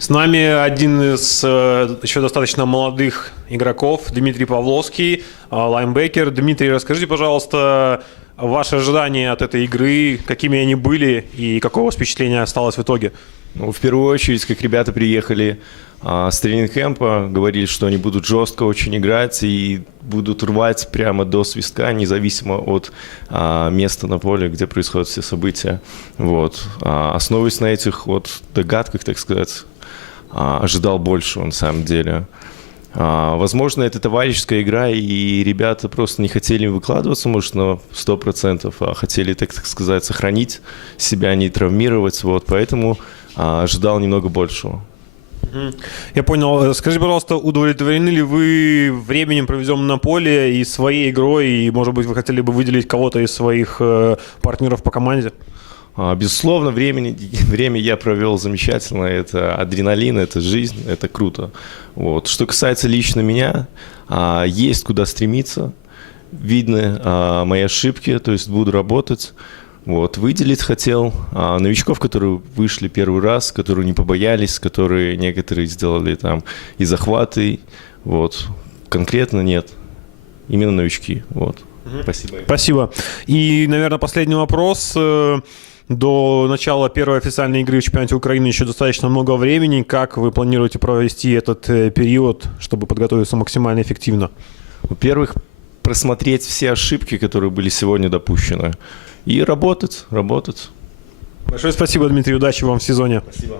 С нами один из еще достаточно молодых игроков, Дмитрий Павловский, лайнбекер. Дмитрий, расскажите, пожалуйста, ваши ожидания от этой игры, какими они были и какое у вас впечатление осталось в итоге? Ну, в первую очередь, как ребята приехали с тренинг-кэмпа, говорили, что они будут жестко очень играть и будут рвать прямо до свистка, независимо от места на поле, где происходят все события. Вот. Основываясь на этих вот догадках, так сказать, ожидал большего на самом деле. Возможно, это товарищеская игра, и ребята просто не хотели выкладываться, может, на 100%, а хотели, так сказать, сохранить себя, не травмировать. Вот, поэтому ожидал немного большего. Я понял. Скажите, пожалуйста, удовлетворены ли вы временем, проведенным на поле, и своей игрой, и, может быть, вы хотели бы выделить кого-то из своих партнеров по команде? Безусловно, время я провел замечательно. Это адреналин, это жизнь, это круто. Вот. Что касается лично меня, есть куда стремиться. Видны мои ошибки, то есть буду работать. Вот. Выделить хотел новичков, которые вышли первый раз, которые не побоялись, которые некоторые сделали там и захваты. Вот. Конкретно нет. Именно новички. Вот. Спасибо. Спасибо. И, наверное, последний вопрос. До начала первой официальной игры в чемпионате Украины еще достаточно много времени. Как вы планируете провести этот период, чтобы подготовиться максимально эффективно? Во-первых, просмотреть все ошибки, которые были сегодня допущены, и работать. Большое спасибо, Дмитрий. Удачи вам в сезоне. Спасибо.